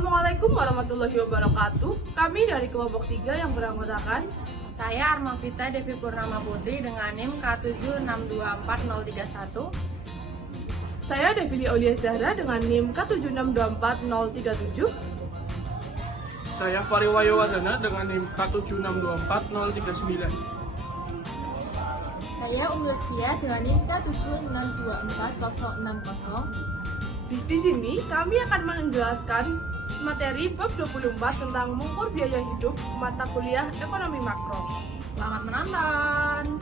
Assalamualaikum warahmatullahi wabarakatuh. Kami dari kelompok 3 yang beranggotakan Saya Armavita Devi Purnama Putri dengan NIM K7624031. Saya Devili Aulia Zahra dengan NIM K7624037. Saya Fari Wayowardana dengan NIM K7624039. Saya Umilvia dengan NIM K7624060. Di sini kami akan menjelaskan materi bab 24 tentang mengukur biaya hidup mata kuliah ekonomi makro. Selamat menonton.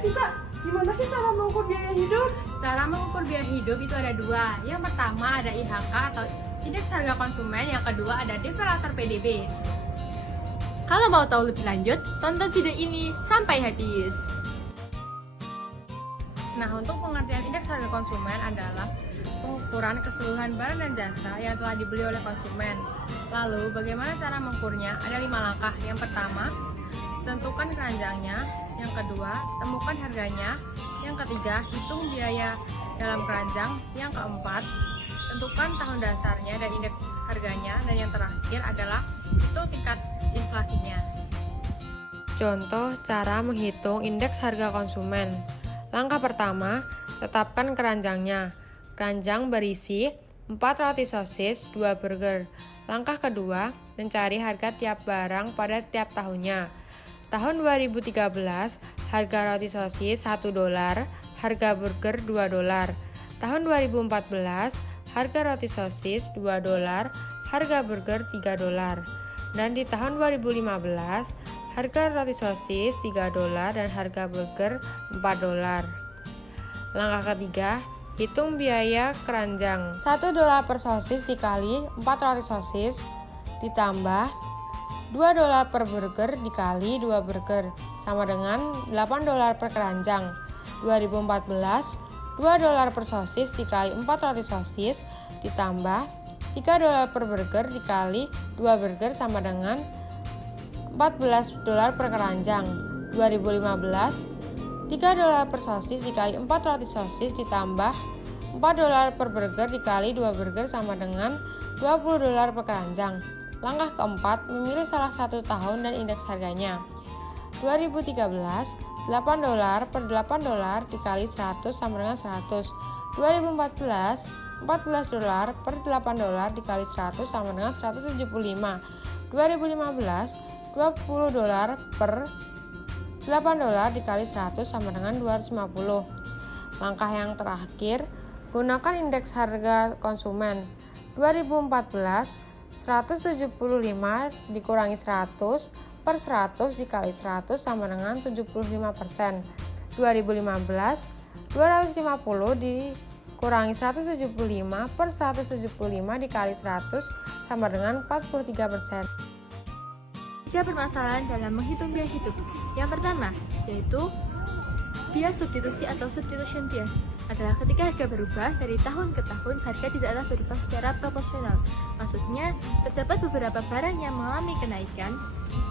Vita, gimana sih cara mengukur biaya hidup? Cara mengukur biaya hidup itu ada dua. Yang pertama ada IHK atau Indeks Harga Konsumen. Yang kedua ada deflator PDB. Kalau mau tahu lebih lanjut, tonton video ini sampai habis. Nah, untuk pengertian indeks harga konsumen adalah pengukuran keseluruhan barang dan jasa yang telah dibeli oleh konsumen. Lalu, bagaimana cara mengukurnya? Ada 5 langkah. Yang pertama, tentukan keranjangnya. Yang kedua, temukan harganya. Yang ketiga, hitung biaya dalam keranjang. Yang keempat, tentukan tahun dasarnya dan indeks harganya. Dan yang terakhir adalah hitung tingkat inflasinya. Contoh cara menghitung indeks harga konsumen. Langkah pertama, tetapkan keranjangnya. Keranjang berisi 4 roti sosis, 2 burger. Langkah kedua, mencari harga tiap barang pada tiap tahunnya. Tahun 2013, harga roti sosis $1, harga burger $2. Tahun 2014, harga roti sosis $2, harga burger $3. Dan di tahun 2015, harga roti sosis $3 dan harga burger $4. Langkah ketiga, hitung biaya keranjang. $1 per sosis dikali 4 roti sosis ditambah $2 per burger dikali 2 burger sama dengan $8 per keranjang. 2014, $2 per sosis dikali 4 roti sosis ditambah $3 per burger dikali 2 burger sama dengan $14 per keranjang. 2015, $3 per sosis dikali 4 roti sosis ditambah $4 per burger dikali 2 burger sama dengan $20 per keranjang. Langkah keempat, memilih salah satu tahun dan indeks harganya. 2013, $8 per $8 dikali 100 sama dengan 100. 2014, $14 per $8 dikali 100 sama dengan 175. 2015, $20 per $8 dikali 100 sama dengan 250. Langkah yang terakhir, gunakan indeks harga konsumen. 2014, 175 dikurangi 100 per 100 dikali 100 sama dengan 75%. 2015, 250 dikurangi 175 per 175 dikali 100 sama dengan 43%. 3 permasalahan dalam menghitung biaya hidup. Yang pertama, yaitu bias substitusi atau substitution bias adalah ketika harga berubah dari tahun ke tahun, harga tidaklah berubah secara proporsional. Maksudnya, terdapat beberapa barang yang mengalami kenaikan,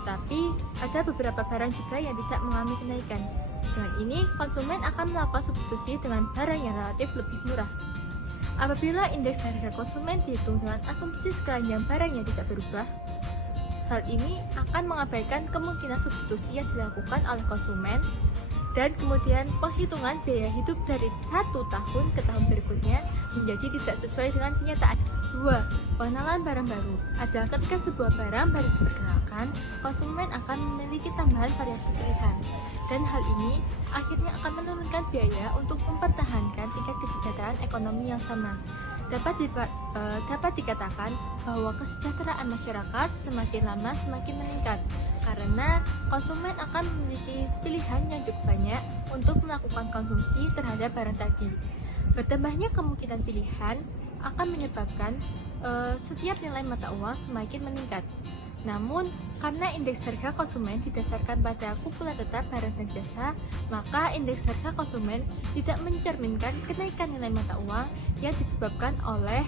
tapi ada beberapa barang juga yang tidak mengalami kenaikan. Dengan ini, konsumen akan melakukan substitusi dengan barang yang relatif lebih murah. Apabila indeks harga konsumen dihitung dengan asumsi keranjang barang yang tidak berubah, hal ini akan mengabaikan kemungkinan substitusi yang dilakukan oleh konsumen dan kemudian penghitungan biaya hidup dari 1 tahun ke tahun berikutnya menjadi tidak sesuai dengan kenyataan. 2. Pengenalan barang baru adalah ketika sebuah barang baru diperkenalkan, konsumen akan memiliki tambahan variasi pilihan, dan hal ini akhirnya akan menurunkan biaya untuk mempertahankan tingkat kesejahteraan ekonomi yang sama. Dapat dikatakan bahwa kesejahteraan masyarakat semakin lama semakin meningkat karena konsumen akan memiliki pilihan yang cukup banyak untuk melakukan konsumsi terhadap barang tadi. Bertambahnya kemungkinan pilihan akan menyebabkan setiap nilai mata uang semakin meningkat. Namun, karena indeks harga konsumen didasarkan pada kumpulan tetap barang dan jasa, maka indeks harga konsumen tidak mencerminkan kenaikan nilai mata uang yang disebabkan oleh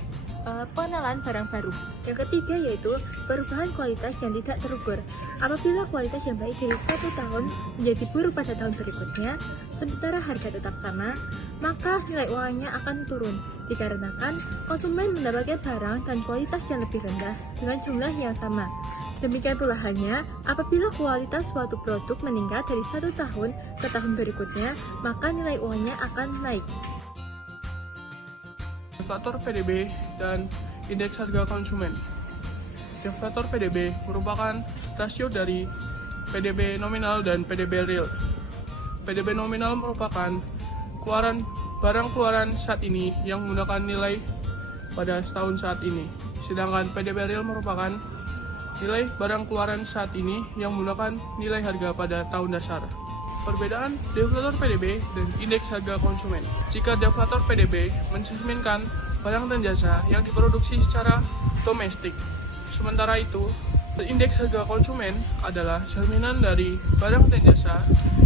pengenalan barang baru. Yang ketiga yaitu perubahan kualitas yang tidak terukur. Apabila kualitas yang baik dari 1 tahun menjadi buruk pada tahun berikutnya, sementara harga tetap sama, maka nilai uangnya akan turun. dikarenakan konsumen mendapatkan barang dan kualitas yang lebih rendah dengan jumlah yang sama. Demikian pula halnya, apabila kualitas suatu produk meningkat dari satu tahun ke tahun berikutnya, maka nilai uangnya akan naik. Deflator PDB dan indeks harga konsumen. Deflator PDB merupakan rasio dari PDB nominal dan PDB real. PDB nominal merupakan barang keluaran saat ini yang menggunakan nilai pada tahun saat ini. Sedangkan PDB real merupakan nilai barang keluaran saat ini yang menggunakan nilai harga pada tahun dasar. Perbedaan deflator PDB dan indeks harga konsumen. Jika deflator PDB mencerminkan barang dan jasa yang diproduksi secara domestik, sementara itu indeks harga konsumen adalah cerminan dari barang dan jasa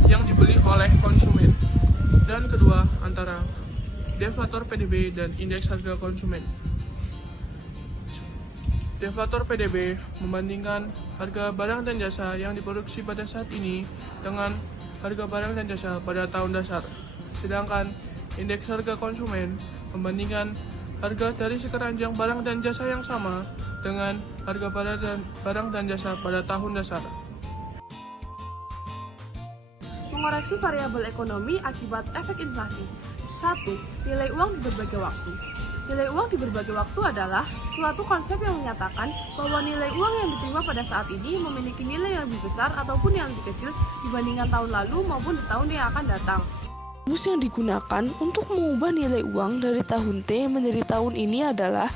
yang dibeli oleh konsumen. Dan kedua antara deflator PDB dan indeks harga konsumen. Deflator PDB membandingkan harga barang dan jasa yang diproduksi pada saat ini dengan harga barang dan jasa pada tahun dasar. Sedangkan indeks harga konsumen membandingkan harga dari sekeranjang barang dan jasa yang sama dengan harga barang dan jasa pada tahun dasar. Mengoreksi variabel ekonomi akibat efek inflasi. 1. Nilai uang di berbagai waktu. Nilai uang di berbagai waktu adalah suatu konsep yang menyatakan bahwa nilai uang yang diterima pada saat ini memiliki nilai yang lebih besar ataupun yang lebih kecil dibandingkan tahun lalu maupun di tahun yang akan datang. Rumus yang digunakan untuk mengubah nilai uang dari tahun T menjadi tahun ini adalah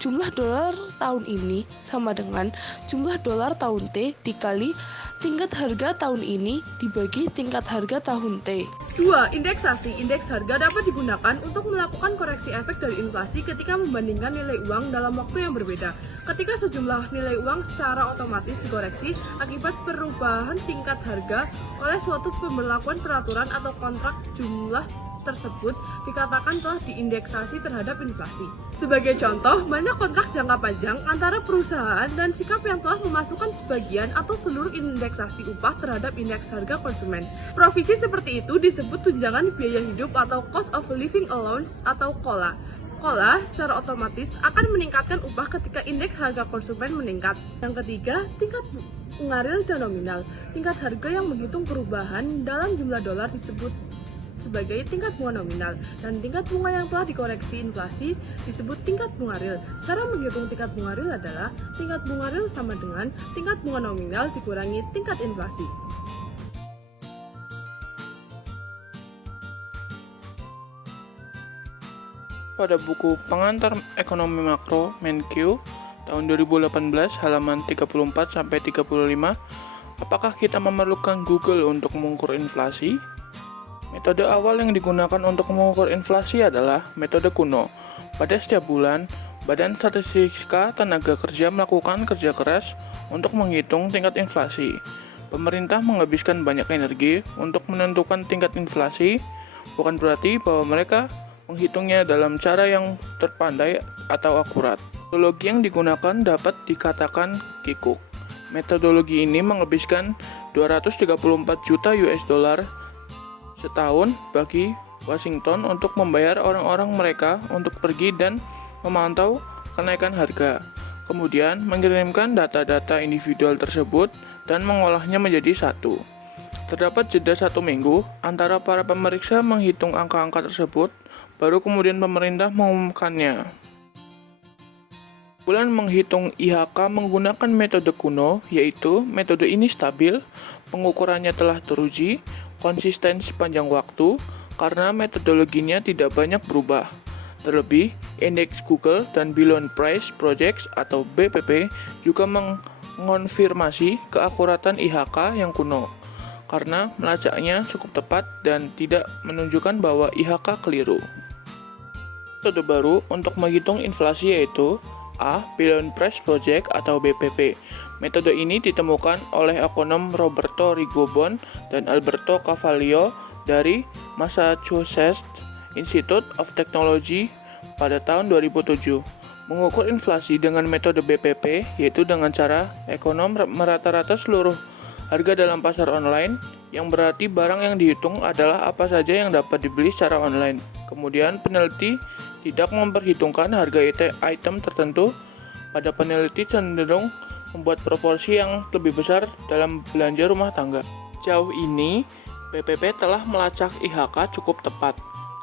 jumlah dolar tahun ini sama dengan jumlah dolar tahun T dikali tingkat harga tahun ini dibagi tingkat harga tahun T. 2. Indeksasi. Indeks harga dapat digunakan untuk melakukan koreksi efek dari inflasi ketika membandingkan nilai uang dalam waktu yang berbeda. Ketika sejumlah nilai uang secara otomatis dikoreksi akibat perubahan tingkat harga oleh suatu pemberlakuan peraturan atau kontrak, jumlah tersebut dikatakan telah diindeksasi terhadap inflasi. Sebagai contoh, banyak kontrak jangka panjang antara perusahaan dan sikap yang telah memasukkan sebagian atau seluruh indeksasi upah terhadap indeks harga konsumen. Provisi seperti itu disebut tunjangan biaya hidup atau cost of living allowance atau COLA. COLA secara otomatis akan meningkatkan upah ketika indeks harga konsumen meningkat. Yang ketiga, tingkat bunga real dan nominal. Tingkat harga yang menghitung perubahan dalam jumlah dolar disebut sebagai tingkat bunga nominal, dan tingkat bunga yang telah dikoreksi inflasi disebut tingkat bunga real. Cara menghitung tingkat bunga real adalah tingkat bunga real sama dengan tingkat bunga nominal dikurangi tingkat inflasi. Pada buku Pengantar Ekonomi Makro (Menkyu) tahun 2018 halaman 34 sampai 35, apakah kita memerlukan Google untuk mengukur inflasi? Metode awal yang digunakan untuk mengukur inflasi adalah metode kuno. Pada setiap bulan, Badan Statistika Tenaga Kerja melakukan kerja keras untuk menghitung tingkat inflasi. Pemerintah menghabiskan banyak energi untuk menentukan tingkat inflasi, bukan berarti bahwa mereka menghitungnya dalam cara yang terpandai atau akurat. Metodologi yang digunakan dapat dikatakan kikuk. Metodologi ini menghabiskan 234 juta US dollar setahun bagi Washington untuk membayar orang-orang mereka untuk pergi dan memantau kenaikan harga, kemudian mengirimkan data-data individual tersebut dan mengolahnya menjadi satu. Terdapat jeda 1 minggu antara para pemeriksa menghitung angka-angka tersebut, baru kemudian pemerintah mengumumkannya. Bulan menghitung IHK menggunakan metode kuno, yaitu metode ini stabil, pengukurannya telah teruji, konsisten sepanjang waktu, karena metodologinya tidak banyak berubah. Terlebih, indeks Google dan Billon Price Projects atau BPP juga mengonfirmasi keakuratan IHK yang kuno, karena melacaknya cukup tepat dan tidak menunjukkan bahwa IHK keliru. Metode baru untuk menghitung inflasi yaitu A. Billon Price Project atau BPP. Metode ini ditemukan oleh ekonom Roberto Rigobon dan Alberto Cavallio dari Massachusetts Institute of Technology pada tahun 2007. Mengukur inflasi dengan metode BPP yaitu dengan cara ekonom merata-rata seluruh harga dalam pasar online, yang berarti barang yang dihitung adalah apa saja yang dapat dibeli secara online. Kemudian peneliti tidak memperhitungkan harga item tertentu, pada peneliti cenderung membuat proporsi yang lebih besar dalam belanja rumah tangga. Jauh ini, PPP telah melacak IHK cukup tepat.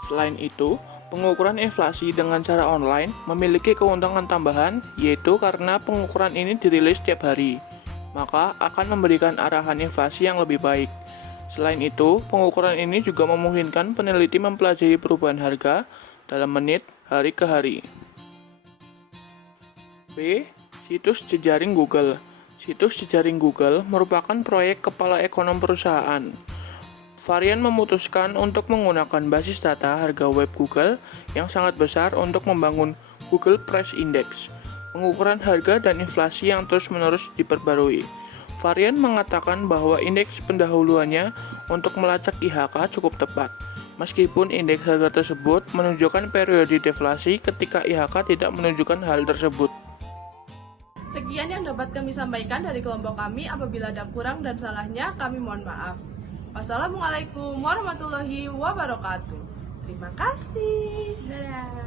Selain itu, pengukuran inflasi dengan cara online memiliki keuntungan tambahan, yaitu karena pengukuran ini dirilis setiap hari, maka akan memberikan arahan inflasi yang lebih baik. Selain itu, pengukuran ini juga memungkinkan peneliti mempelajari perubahan harga dalam menit hari ke hari. B. Situs jejaring Google. Situs jejaring Google merupakan proyek kepala ekonom perusahaan. Varian memutuskan untuk menggunakan basis data harga web Google yang sangat besar untuk membangun Google Price Index, pengukuran harga dan inflasi yang terus-menerus diperbarui. Varian mengatakan bahwa indeks pendahuluannya untuk melacak IHK cukup tepat, meskipun indeks harga tersebut menunjukkan periode deflasi ketika IHK tidak menunjukkan hal tersebut. Sekian yang dapat kami sampaikan dari kelompok kami. Apabila ada kurang dan salahnya, kami mohon maaf. Wassalamualaikum warahmatullahi wabarakatuh. Terima kasih. Dadah.